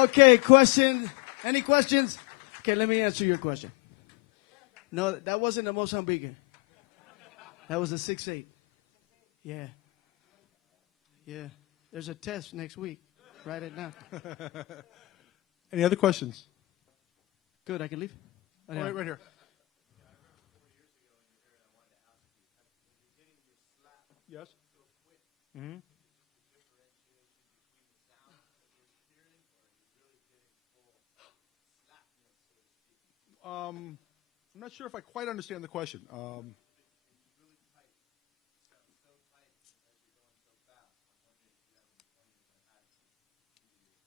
Okay, question. Any questions? Okay, let me answer your question. No, that wasn't the Mozambican. That was a 6'8". Yeah. Yeah. There's a test next week. Write it down. Any other questions? Good, I can leave? Oh, yeah. Right here. Yes? Mm-hmm. I'm not sure if I quite understand the question.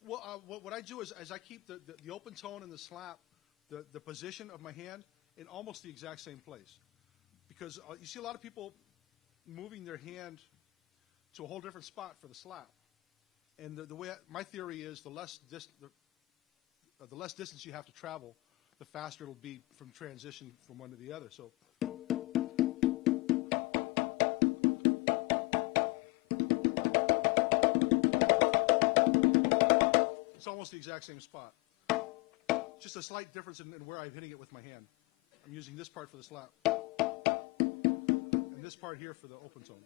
Well, what I do is I keep the open tone and the slap, the position of my hand in almost the exact same place. Because you see a lot of people moving their hand to a whole different spot for the slap. And the way my theory is the less distance you have to travel, the faster it'll be from transition from one to the other. So. It's almost the exact same spot. Just a slight difference in where I'm hitting it with my hand. I'm using this part for the slap. And this part here for the open tone.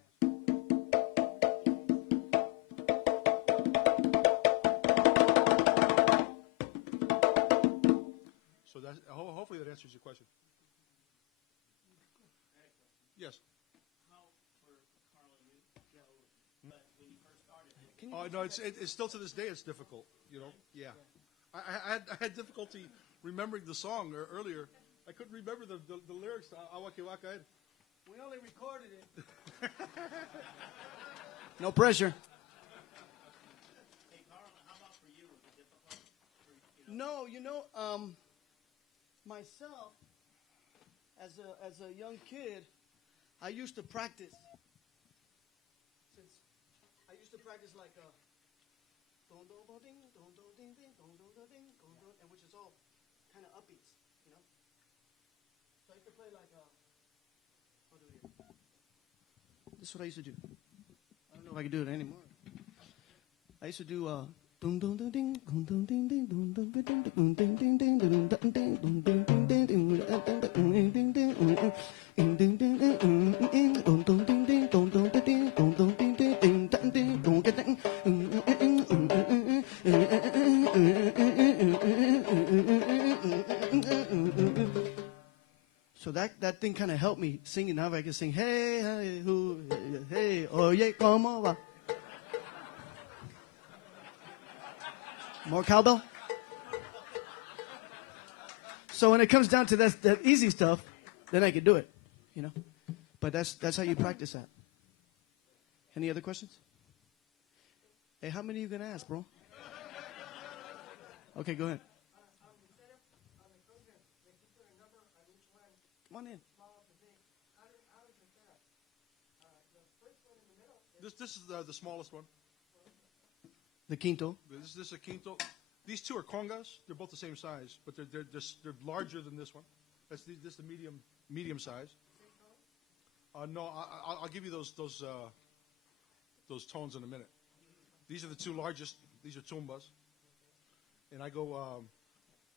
So that, hopefully that answers your question. Yes. Oh no, it's still to this day it's difficult. You know, yeah. I had difficulty remembering the song earlier. I couldn't remember the lyrics to Awake Waka. We only recorded it. No pressure. Hey, Carl, how about for you? Was it difficult? No, myself, as a young kid, I used to practice. I used to practice like a don don don ding don don ding ding don don don ding don don, and which is all kind of upbeats, you know. So I used to play like a. I'll do it here. This is what I used to do. I don't know if I can do it anymore. I used to do dun dun dun ding dun dun ding ding dun dun ding ding dun ding ding ding dun dun ding dun ding ding ding ding ding ding ding ding ding dun dun ding ding dun dun ding dun dun ding ding ding dun ding dun ding. So that thing kind of helped me singing. Now I can sing hey hey who hey oye como va. More cowbell? So when it comes down to that easy stuff, then I can do it, you know. But that's how you practice that. Any other questions? Hey, how many are you going to ask, bro? Okay, go ahead. Come on in. This is the smallest one. The quinto. This is a quinto. These two are congas. They're both the same size, but they're larger than this one. This is the medium size. No, I'll give you those tones in a minute. These are the two largest. These are tumbas, and I go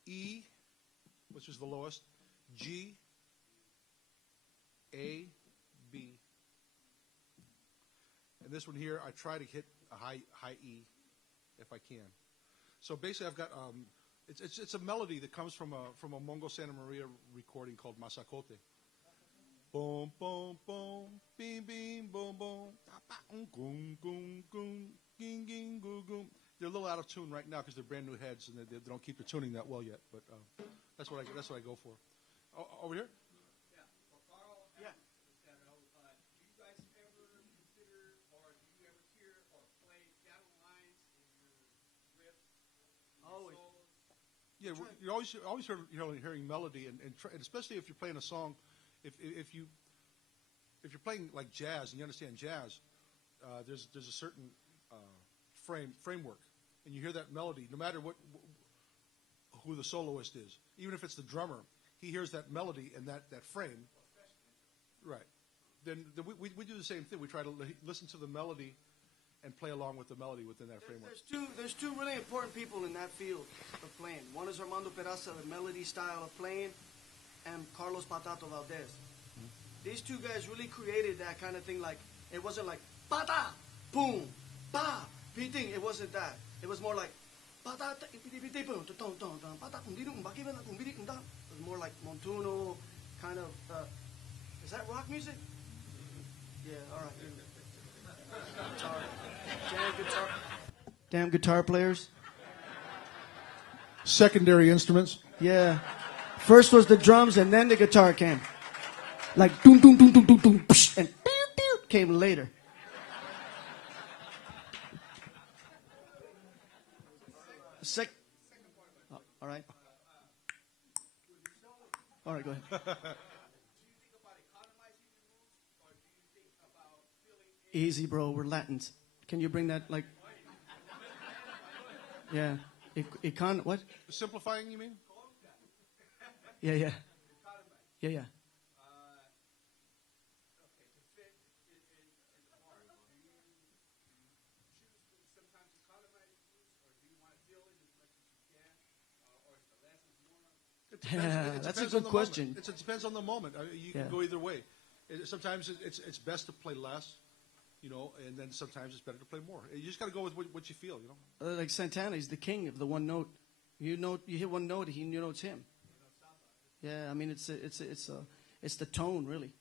E, which is the lowest, G, A, B, and this one here I try to hit a high E if I can. So basically, I've got it's a melody that comes from a Mongo Santa Maria recording called Masacote. Boom, boom, boom, beam, beam, boom, boom, goom, goom, goom, ging, ging, goo, goom. They're a little out of tune right now because they're brand new heads and they don't keep the tuning that well yet. But that's what I go for. Over here. Yeah. Well, Carl. Yeah. Do you guys ever consider, or do you ever hear or play piano lines in your riffs? Always. Yeah, you're always hearing melody, and especially if you're playing a song, if you're playing like jazz and you understand jazz, there's a certain framework, and you hear that melody no matter who the soloist is, even if it's the drummer, he hears that melody and that frame. Right. Then we do the same thing. We try to listen to the melody and play along with the melody within that framework. There's two really important people in that field of playing. One is Armando Peraza, the melody style of playing, and Carlos Patato Valdez. These two guys really created that kind of thing. Like, it wasn't like pata, boom, pa, beating. It wasn't that. It was more like pata, it was more like Montuno, kind of. Is that rock music? Yeah, all right. Guitar. Damn guitar players. Secondary instruments. Yeah. First was the drums and then the guitar came. Like doom doom doom doom doom doom psh, and pew, pew, came later. All right. All right, go ahead. Easy, bro. We're Latins. Can you bring that, like... Yeah. What? Simplifying, you mean? Yeah, yeah. Yeah, yeah. That's a good question. It depends on the moment. You can go either way. Sometimes it's best to play less, and then sometimes it's better to play more. You just got to go with what you feel, Like Santana, he's the king of the one note. You hit one note, you know it's him. Yeah, I mean it's the tone really.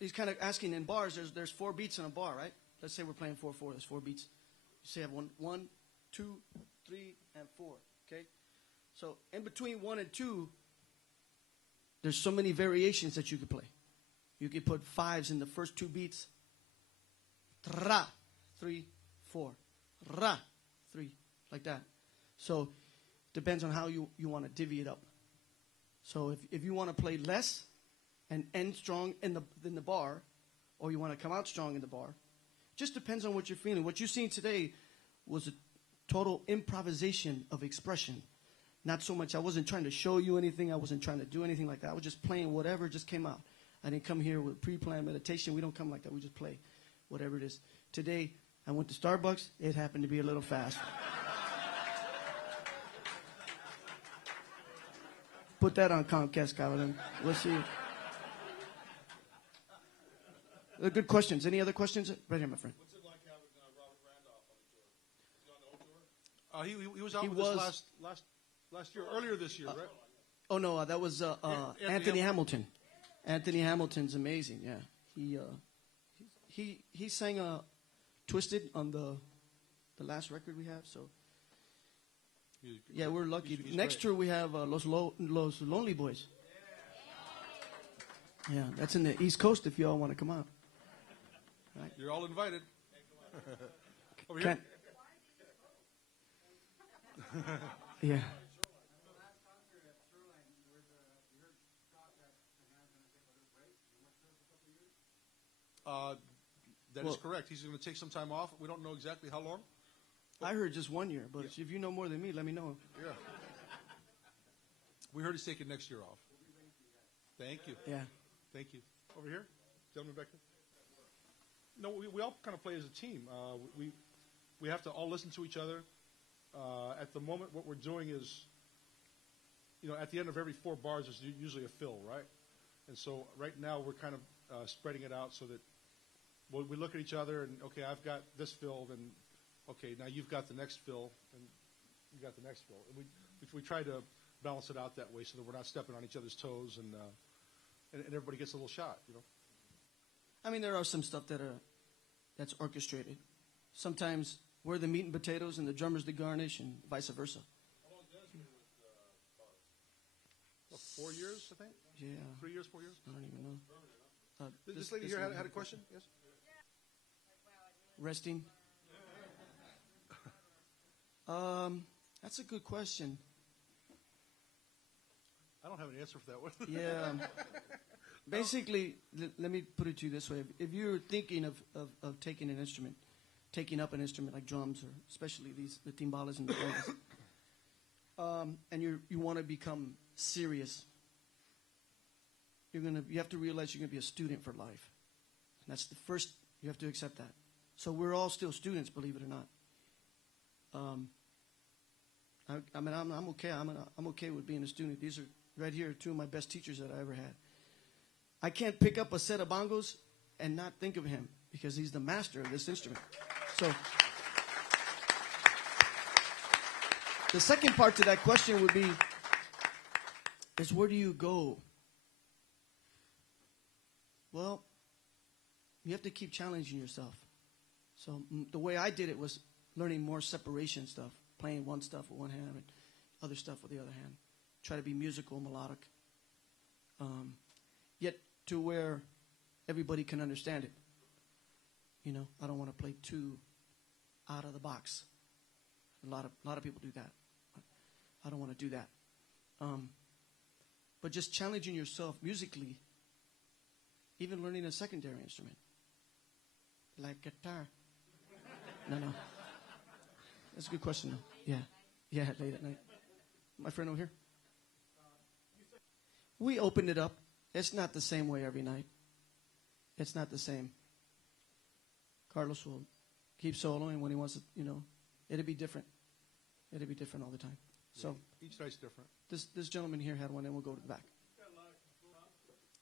He's kind of asking in bars. There's 4 beats in a bar, right? Let's say we're playing 4/4. There's 4 beats. You say I have 1, 2, 3, and 4. Okay. So in between 1 and 2, there's so many variations that you could play. You could put 5s in the first 2 beats. Ra, 3, 4. Ra, 3, like that. So depends on how you want to divvy it up. So if you want to play less and end strong in the bar, or you want to come out strong in the bar, just depends on what you're feeling. What you've seen today was a total improvisation of expression. Not so much, I wasn't trying to show you anything. I wasn't trying to do anything like that. I was just playing whatever just came out. I didn't come here with pre-planned meditation. We don't come like that. We just play whatever it is. Today, I went to Starbucks. It happened to be a little fast. Put that on Comcast, Calvin. We'll see. Good questions. Any other questions? Right here, my friend. What's it like having Robert Randolph on the tour? Is he on the whole tour? He was out with us last year, earlier this year, right? Oh no, that was Anthony Hamilton. Anthony Hamilton's amazing. Yeah, he sang "Twisted" on the last record we have. So yeah, we're lucky. He's Next great. year we have Los Lonely Boys. Yeah, that's in the East Coast. If you all want to come out, right. You're all invited. Over here. Yeah. That is correct. He's going to take some time off. We don't know exactly how long. I heard just 1 year, but if you know more than me, let me know. Yeah. We heard he's taking next year off. Thank you. Yeah. Thank you. Over here? Gentleman back there? No, we all kind of play as a team. We have to all listen to each other. At the moment, what we're doing is, at the end of every 4 bars, there's usually a fill, right? And so right now we're kind of spreading it out so that we look at each other and, okay, I've got this fill, and okay, now you've got the next fill, and you got the next fill. And we try to balance it out that way so that we're not stepping on each other's toes and everybody gets a little shot, I mean, there are some stuff that's orchestrated. Sometimes we're the meat and potatoes and the drummer's the garnish and vice versa. How long has been with bars? What, 4 years, I think? Yeah. 3 years, 4 years? I don't even know. This lady here had a question? Yes? Resting. That's a good question. I don't have an answer for that one. Yeah. Basically, let me put it to you this way. If you're thinking of taking an instrument, taking up an instrument like drums, or especially the timbales and the congas, and you want to become serious, you have to realize you're going to be a student for life. And that's the first, you have to accept that. So we're all still students, believe it or not. I mean, I'm okay. I'm okay with being a student. These are right here two of my best teachers that I ever had. I can't pick up a set of bongos and not think of him because he's the master of this instrument. So the second part to that question would be, is where do you go? Well, you have to keep challenging yourself. So the way I did it was learning more separation stuff, playing one stuff with one hand and other stuff with the other hand. Try to be musical, melodic, yet to where everybody can understand it. You know, I don't want to play too out of the box. A lot of people do that. I don't want to do that. But just challenging yourself musically, even learning a secondary instrument, like guitar. No. That's a good question, though. Yeah, late at night. My friend over here. We opened it up. It's not the same way every night. It's not the same. Carlos will keep soloing when he wants to, you know. It'll be different. It'll be different all the time. So each night's different. This gentleman here had one, and we'll go to the back.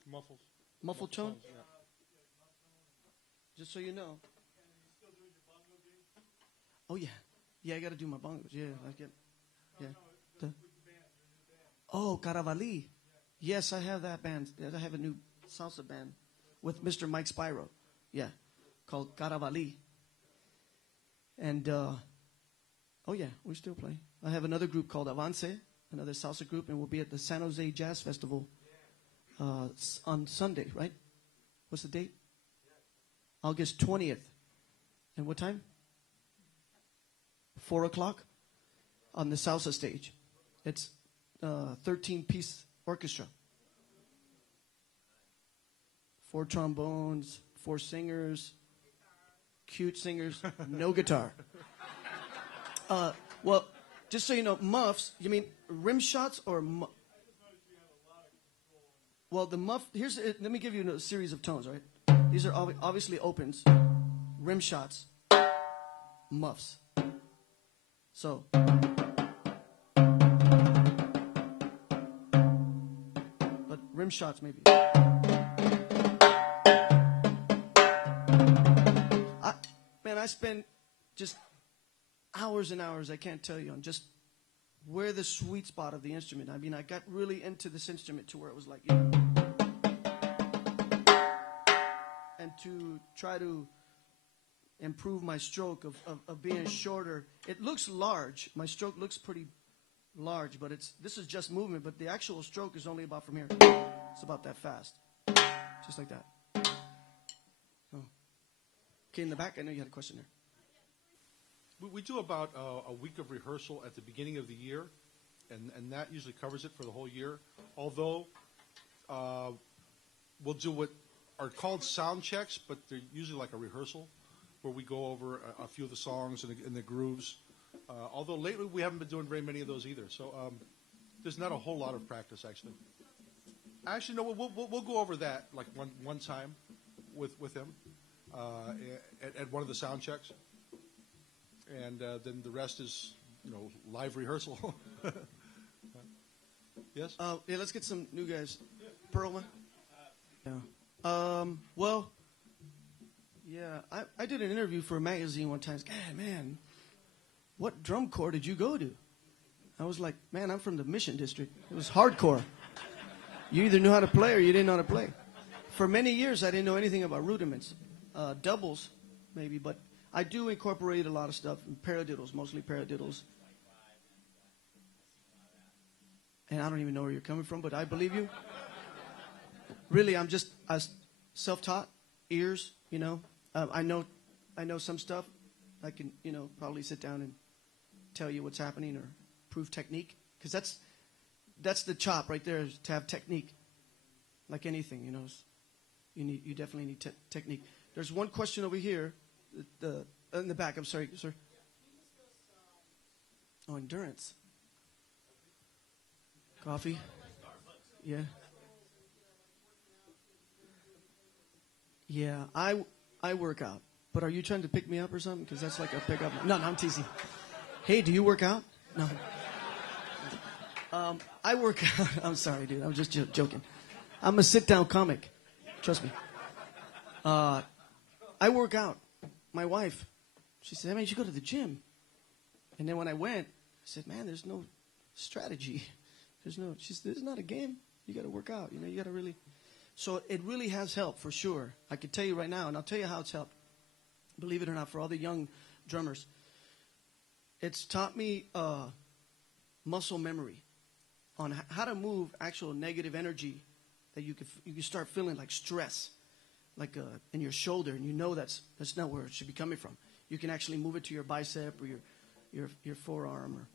Muffles. Muffled tone? Tones, yeah. Just so you know. Oh, yeah. Yeah, I got to do my bongos. Yeah, I get. Yeah. Oh, Caravali. Yes, I have that band. I have a new salsa band with Mr. Mike Spyro. Yeah, called Caravali. And, oh, yeah, we still play. I have another group called Avance, another salsa group, and we'll be at the San Jose Jazz Festival on Sunday, right? What's the date? August 20th. And what time? 4 o'clock on the salsa stage. It's 13-piece orchestra. 4 trombones, 4 singers, cute singers, no guitar. Well, just so you know, muffs, you mean rim shots or well, the muff, let me give you a series of tones, right? These are obviously opens, rim shots, muffs. So, but rim shots maybe. I spend just hours and hours, I can't tell you, on just where the sweet spot of the instrument. I mean, I got really into this instrument to where it was like, you know, and to try to improve my stroke of being shorter. It looks large. My stroke looks pretty large, but this is just movement, but the actual stroke is only about from here. It's about that fast. Just like that. Oh. Okay, in the back, I know you had a question there. We do about a week of rehearsal at the beginning of the year, and that usually covers it for the whole year. Although we'll do what are called sound checks, but they're usually like a rehearsal where we go over a few of the songs and the grooves. Although lately we haven't been doing very many of those either, so there's not a whole lot of practice actually. Actually, no, we'll go over that like one time with him at one of the sound checks. And then the rest is, you know, live rehearsal. Yes? Yeah, let's get some new guys. Perlman? Yeah. Well, yeah, I did an interview for a magazine one time. God, man, what drum corps did you go to? I was like, man, I'm from the Mission District. It was hardcore. You either knew how to play or you didn't know how to play. For many years, I didn't know anything about rudiments. Doubles, maybe, but I do incorporate a lot of stuff, paradiddles, mostly paradiddles. And I don't even know where you're coming from, but I believe you. Really, I'm just self-taught, ears, you know. I know some stuff. I can, you know, probably sit down and tell you what's happening or prove technique. Because that's the chop right there, is to have technique. Like anything, you know. You definitely need technique. There's one question over here. In the back, I'm sorry, sir. Oh, endurance. Coffee. Yeah. Yeah, I work out, But are you trying to pick me up or something? Because that's like a pickup. No, I'm teasing. Hey, do you work out? No. I work out. I'm sorry, dude. I'm just joking. I'm a sit-down comic. Trust me. I work out. My wife, she said, "Man, you should go to the gym." And then when I went, I said, "Man, there's no strategy. This is not a game. You got to work out. You know, you got to really." So it really has helped for sure. I can tell you right now, and I'll tell you how it's helped. Believe it or not, for all the young drummers, it's taught me muscle memory on how to move actual negative energy that you can start feeling like stress, like in your shoulder, and you know that's not where it should be coming from. You can actually move it to your bicep or your forearm,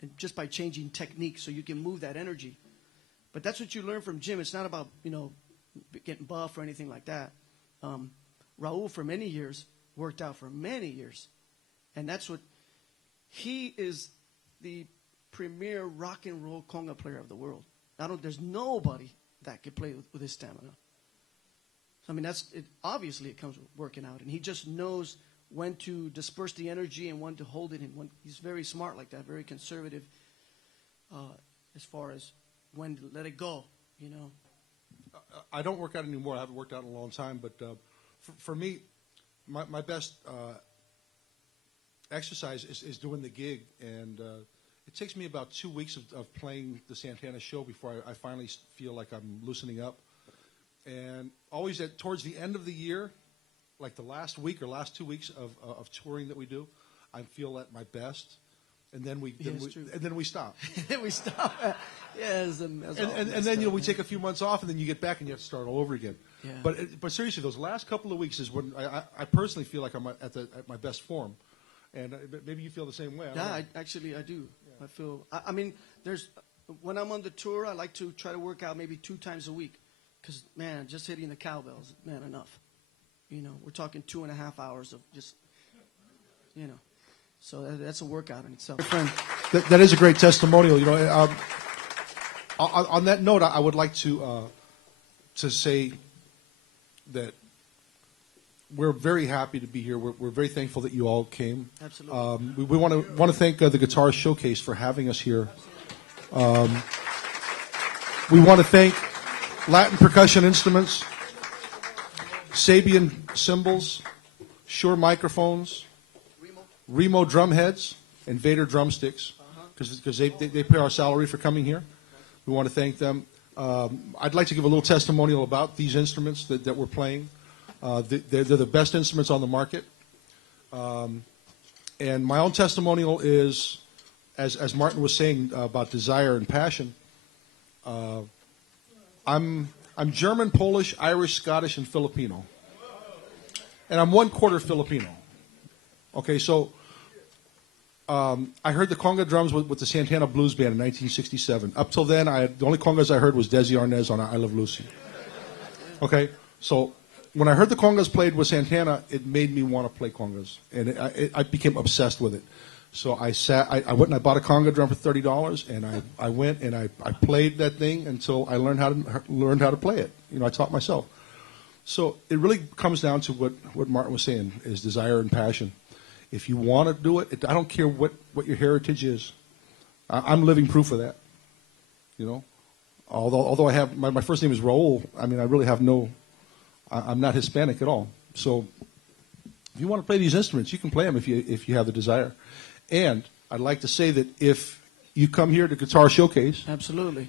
and just by changing technique, so you can move that energy. But that's what you learn from gym. It's not about getting buff or anything like that. Raul, for many years, worked out for many years, and that's what he is, the premier rock and roll conga player of the world. There's nobody that could play with his stamina. I mean, obviously it comes with working out, and he just knows when to disperse the energy and when to hold it, and he's very smart like that, very conservative as far as when to let it go, I don't work out anymore. I haven't worked out in a long time, but for me, my best exercise is doing the gig, and it takes me about 2 weeks of playing the Santana show before I finally feel like I'm loosening up. And always towards the end of the year, like the last week or last 2 weeks of touring that we do, I feel at my best, and then we stop. We stop. Yeah, and then we take a few months off, and then you get back and you have to start all over again. Yeah. But seriously, those last couple of weeks is when I personally feel like I'm at my best form, and maybe you feel the same way. I do. Yeah. I feel. I mean, when I'm on the tour, I like to try to work out maybe 2 times a week, because man, just hitting the cowbells, man, enough. We're talking 2.5 hours of just, So that's a workout in itself. Friend, that is a great testimonial. On that note, I would like to say that we're very happy to be here. We're very thankful that you all came. Absolutely. We want to thank the Guitar Showcase for having us here. We want to thank Latin Percussion Instruments, Sabian Cymbals, Shure Microphones, Remo Drumheads, and Vader Drumsticks, because they pay our salary for coming here. We want to thank them. I'd like to give a little testimonial about these instruments that we're playing. They're the best instruments on the market. And my own testimonial is, as Martin was saying about desire and passion, I'm German, Polish, Irish, Scottish, and Filipino. And I'm 1/4 Filipino. Okay, so I heard the conga drums with the Santana Blues Band in 1967. Up till then, the only congas I heard was Desi Arnaz on I Love Lucy. Okay, so when I heard the congas played with Santana, it made me want to play congas, and I became obsessed with it. So I went and I bought a conga drum for $30, and I went and I played that thing until I learned how to play it. I taught myself. So it really comes down to what Martin was saying, is desire and passion. If you want to do it, I don't care what your heritage is. I'm living proof of that. Although I have my first name is Raul, I mean I really have I'm not Hispanic at all. So if you want to play these instruments, you can play them if you have the desire. And I'd like to say that if you come here to Guitar Showcase, absolutely,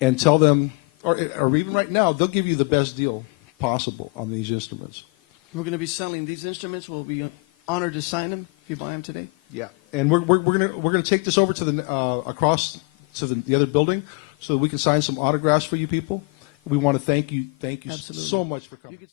and tell them, or even right now, they'll give you the best deal possible on these instruments. We're going to be selling these instruments. We'll be honored to sign them if you buy them today. Yeah, and we're gonna take this over to the across to the other building so that we can sign some autographs for you people. We want to thank you Absolutely. so much for coming.